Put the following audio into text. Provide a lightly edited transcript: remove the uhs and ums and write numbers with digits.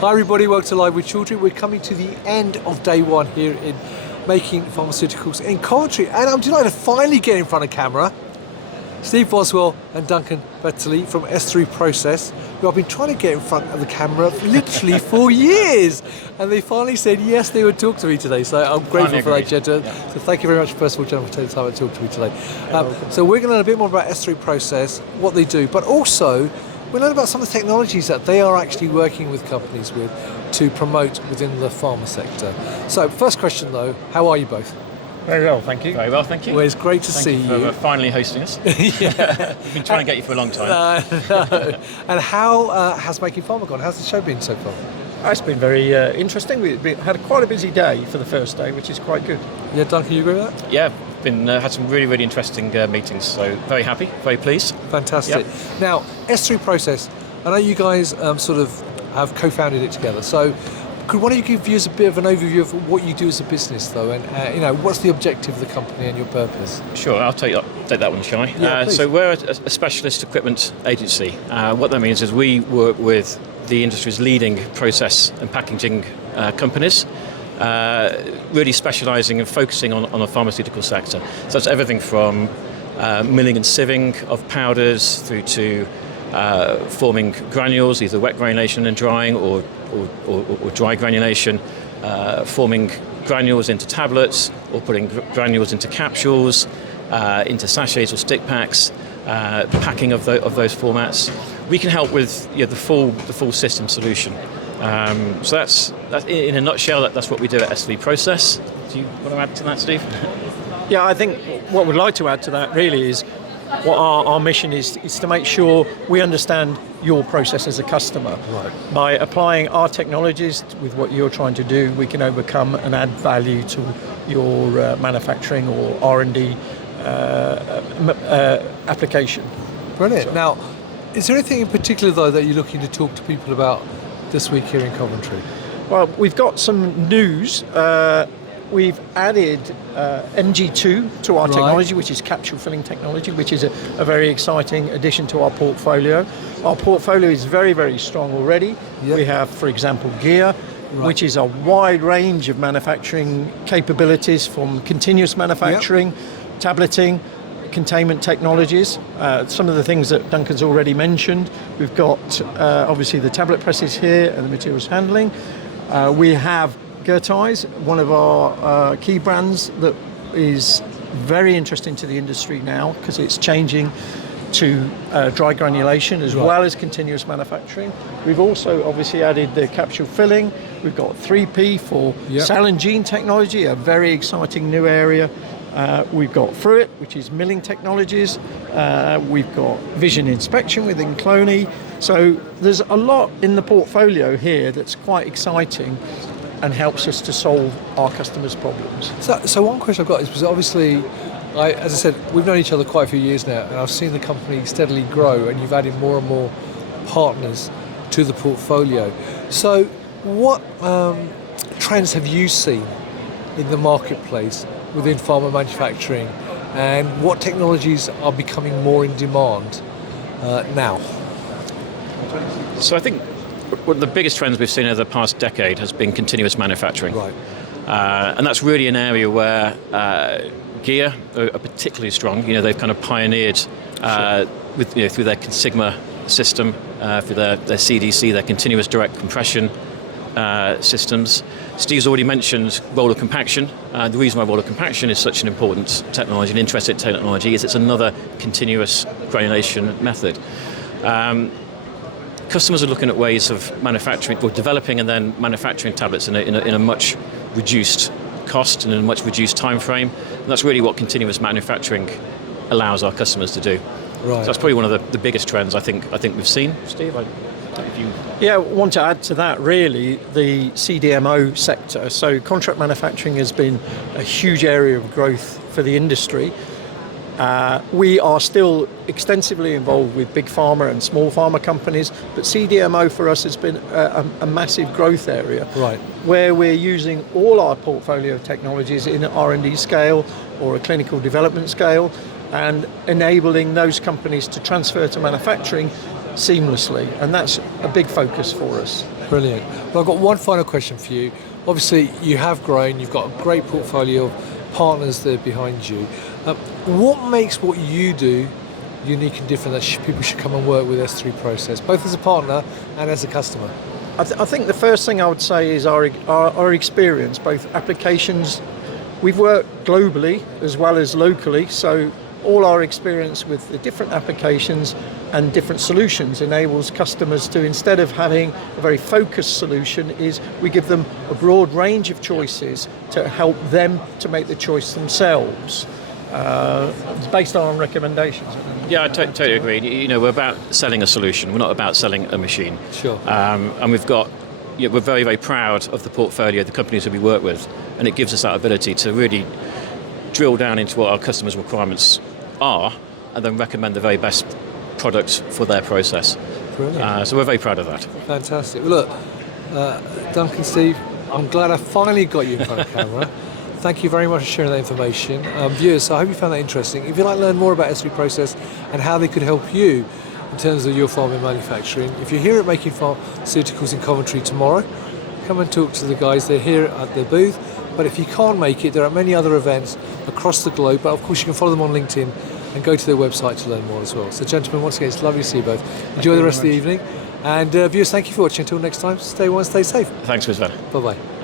Hi everybody, welcome to Live with Children. We're coming to the end of day one here in Making Pharmaceuticals in Coventry, and I'm delighted to finally get in front of camera. Steve Boswell and Duncan Betteley from S3 Process, who I've been trying to get in front of the camera literally for years, and they finally said yes, they would talk to me today, so I'm grateful for that, gentlemen. Yeah. So thank you very much, first of all, gentlemen, for taking the time to talk to me today. So we're going to learn a bit more about S3 Process, what they do, but also we'll learn about some of the technologies that they are actually working with companies with to promote within the pharma sector. So first question though, how are you both? Very well, thank you. Very well, thank you. Well, it's great to see you. For finally hosting us. Yeah. We've been trying to get you for a long time. No. And how has Making Pharma gone? How's the show been so far? It's been very interesting. We had quite a busy day for the first day, which is quite good. Yeah, Duncan, you agree with that? Yeah, had some really interesting meetings, so very happy, very pleased. Fantastic. Yep. Now, S3 Process, I know you guys sort of have co-founded it together, so could one of you give us a bit of an overview of what you do as a business, though, and what's the objective of the company and your purpose? Sure, I'll take that one, shall I? Yeah, so we're a specialist equipment agency. What that means is we work with the industry's leading process and packaging companies, really specialising and focusing on the pharmaceutical sector. So that's everything from milling and sieving of powders through to forming granules, either wet granulation and drying or dry granulation, forming granules into tablets or putting granules into capsules, into sachets or stick packs, packing of those formats. We can help with the full system solution. So that's in a nutshell. That's what we do at S3 Process. Do you want to add to that, Steve? Yeah, I think what we'd like to add to that really is what our mission is to make sure we understand your process as a customer. Right. By applying our technologies with what you're trying to do, we can overcome and add value to your manufacturing or R&D application. Brilliant. Now, is there anything in particular, though, that you're looking to talk to people about this week here in Coventry? Well, we've got some news. We've added MG2 to our technology, which is capsule filling technology, which is a very exciting addition to our portfolio. Our portfolio is very strong already. Yep. We have, for example, gear, which is a wide range of manufacturing capabilities, from continuous manufacturing, tableting, containment technologies. Some of the things that Duncan's already mentioned. We've got obviously the tablet presses here and the materials handling. We have Gertai's, one of our key brands that is very interesting to the industry now because it's changing to dry granulation as well as continuous manufacturing. We've also obviously added the capsule filling. We've got 3P for cell and gene technology, a very exciting new area. We've got Fruit, which is milling technologies. We've got vision inspection within Cloney. So there's a lot in the portfolio here that's quite exciting and helps us to solve our customers' problems. So one question I've got is, because obviously, as I said, we've known each other quite a few years now, and I've seen the company steadily grow, and you've added more and more partners to the portfolio. So what trends have you seen in the marketplace within pharma manufacturing, and what technologies are becoming more in demand now? So I think one of the biggest trends we've seen over the past decade has been continuous manufacturing. Right. And that's really an area where gear are particularly strong. They've kind of pioneered with through their Consigma system, through their CDC, their continuous direct compression systems. Steve's already mentioned roller compaction. The reason why roller compaction is such an important technology, an interesting technology, is it's another continuous granulation method. Customers are looking at ways of manufacturing, or developing and then manufacturing tablets in a much reduced cost and in a much reduced time frame. And that's really what continuous manufacturing allows our customers to do. Right. So that's probably one of the biggest trends I think we've seen. Steve, Yeah, I want to add to that really the CDMO sector. So contract manufacturing has been a huge area of growth for the industry. We are still extensively involved with big pharma and small pharma companies, but CDMO for us has been a massive growth area, where we're using all our portfolio of technologies in an R&D scale or a clinical development scale, and enabling those companies to transfer to manufacturing seamlessly, and that's a big focus for us. Brilliant. Well, I've got one final question for you. Obviously, you have grown, you've got a great portfolio of partners there behind you. What makes what you do unique and different that people should come and work with S3 Process, both as a partner and as a customer? I think the first thing I would say is our experience, both applications. We've worked globally as well as locally, so all our experience with the different applications and different solutions enables customers to, instead of having a very focused solution, is we give them a broad range of choices to help them to make the choice themselves. It's based on recommendations. Yeah, I totally agree. You know, we're about selling a solution. We're not about selling a machine. Sure. And we're very, very proud of the portfolio, the companies that we work with, and it gives us that ability to really drill down into what our customers' requirements are, and then recommend the very best products for their process. Brilliant. So we're very proud of that. Fantastic. Well, look, Duncan, Steve, I'm glad I finally got you in front of camera. Thank you very much for sharing that information. Viewers, I hope you found that interesting. If you'd like to learn more about S3 Process and how they could help you in terms of your pharma manufacturing, if you're here at Making Pharmaceuticals in Coventry tomorrow, come and talk to the guys. They're here at their booth. But if you can't make it, there are many other events across the globe. But of course, you can follow them on LinkedIn and go to their website to learn more as well. So gentlemen, once again, it's lovely to see you both. Enjoy the rest of the evening. And viewers, thank you for watching. Until next time, stay warm, stay safe. Thanks, Ms. Van. Bye-bye.